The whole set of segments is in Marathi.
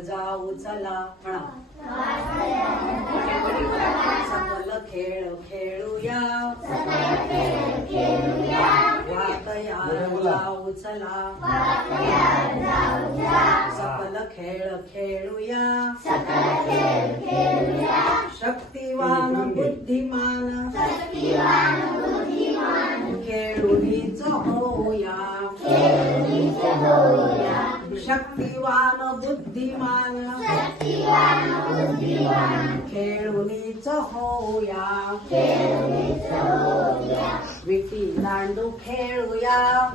जाऊ चला म्हणा सकल खेळ खेळूया. जाऊ चला. सकल खेळ खेळूया. शक्तिवान शक्तिवान बुद्धिमान खेळूनीच होया विटी दांडू खेळूया.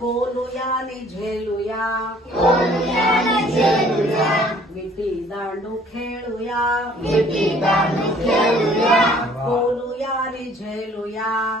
कोलूया आणि झेलूया. विटी दांडू खेळूया. कोलूया आणि झेलूया.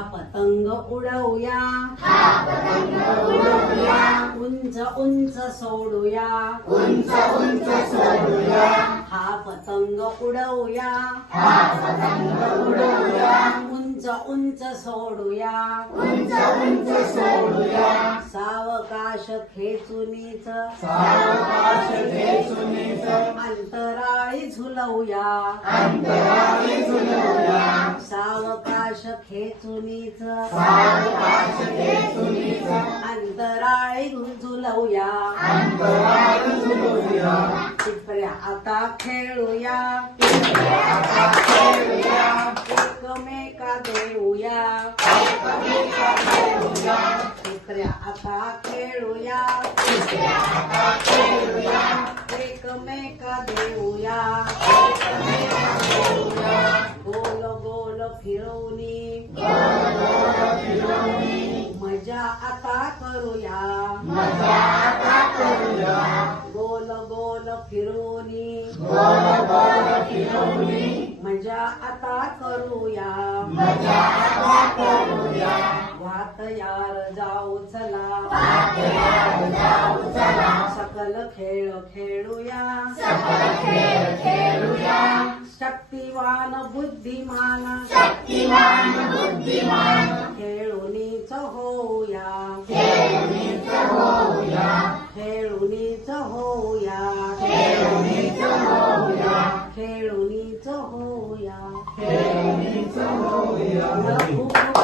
पतंग उडवूया. उंच उंच सोडूया. उंच उंच सोडूया. हा पतंग उडवूया. उडवूया. उंच उंच सोडूया. उंच उंच सोडूया. सावकाश खेचुनीच. सावकाश खेचुनीच. झुलवूया. सावकाश खेचुनीच अंतराळी झुलवूया. टिपऱ्या आता खेळूया. खेळूया एकमेका देऊया. खेळूया टिपऱ्या आता खेळूया खेळूया. एकमेका देऊया गोल गोल फिरवणी मजा आता करूया मजा आता करूया गोल गोल फिरवणी मजा आता करूया मजा आता करूया वात यार जाऊ चला सकल खेळ खेळूया. सकल खेळ खेळूया. शक्तिवान बुद्धिमान. शक्तिमान बुद्धिमान. खेळूनीच होऊया. खेळूनीच होऊया. खेळूनीच होऊया. खेळूनीच होऊया. खेळूनीच होऊया. खेळूनीच खूप